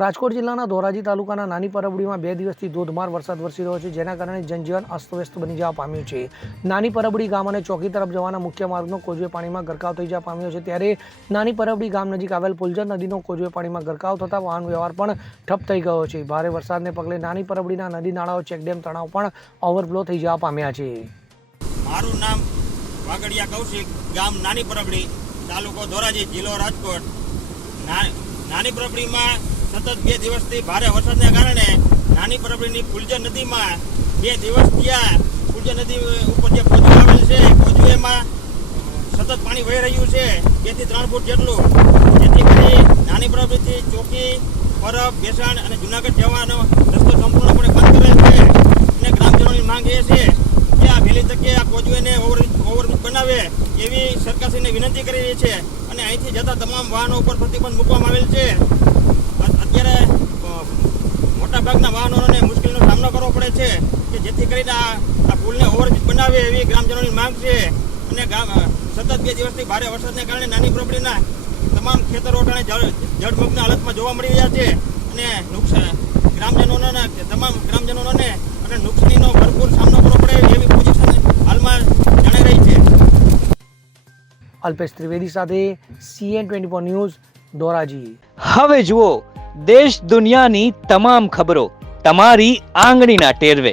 રાજકોટ જિલ્લાના ધોરાજી તાલુકાના નાની પરબડીમાં બે દિવસથી ધોધમાર વરસાદ વરસી રહ્યો છે, જેના કારણે જનજીવન અસ્તવ્યસ્ત બની જવા પામ્યું છે. નાની પરબડી ગામ અને ચોકી તરફ જવાના મુખ્ય માર્ગનો કોજવે પાણીમાં ગરકાવ થઈ જવા પામ્યો છે. ત્યારે નાની પરબડી ગામ નજીક આવેલ પુલજર નદીનો કોજવે પાણીમાં ગરકાવ થતાં વાહન વ્યવહાર પણ ઠપ થઈ ગયો છે. ભારે વરસાદને પગલે નાની પરબડીના નદી નાળાઓ, ચેકડેમ, તળાવ પણ ઓવરફ્લો થઈ જવા પામ્યા છે. મારું નામ વાગડિયા કૌશિક, ગામ નાની પરબડી, તાલુકો ધોરાજી, જિલ્લો રાજકોટ. નાની પરબડીમાં સતત બે દિવસથી ભારે વરસાદને કારણે નાની પરબડીની ફુલજર નદીમાં બે દિવસ ત્યાં ફુલજર નદી ઉપર જે કોજુ આવેલ છે કોજુએમાં સતત પાણી વહી રહ્યું છે, બેથી ત્રણ ફૂટ જેટલું. જેથી કરી નાની પરબડીથી ચોકી, પરબ બેસાણ અને જુનાગઢ જવાનો રસ્તો સંપૂર્ણપણે બંધ કરેલ છે. અને ગ્રામજનોની માંગ એ છે કે આ વહેલી તકે આ કોજવેને ઓવર, ઓવરબ્રિજ બનાવે એવી સરકારશ્રીને વિનંતી કરી રહી છે. અને અહીંથી જતા તમામ વાહનો ઉપર પ્રતિબંધ મૂકવામાં આવેલ છે. છે જેથી કરીને આ પુલને ઓવરબ્રિજ બનાવે એવી ગ્રામજનોની માંગ છે. અને ગામ સતત બે દિવસથી ભારે વરસાદને કારણે નાની પ્રોપર્ટીના તમામ ખેતરો અટાણે જળ જળમગ્ન હાલતમાં જોવા મળી રહ્યા છે. અને નુકસાન ગ્રામજનોને તમામ ગ્રામજનોને અને નુકસાનીનો ભરપૂર સામનો કરવો પડે એવી પોઝિશન હાલમાં જણાઈ રહી છે. અલ્પેશ ત્રિવેદી સાથે CN twenty four news Dhoraji. હવે જુઓ દેશ દુનિયાની તમામ ખબરો તમારી આંગળીના ટેરવે.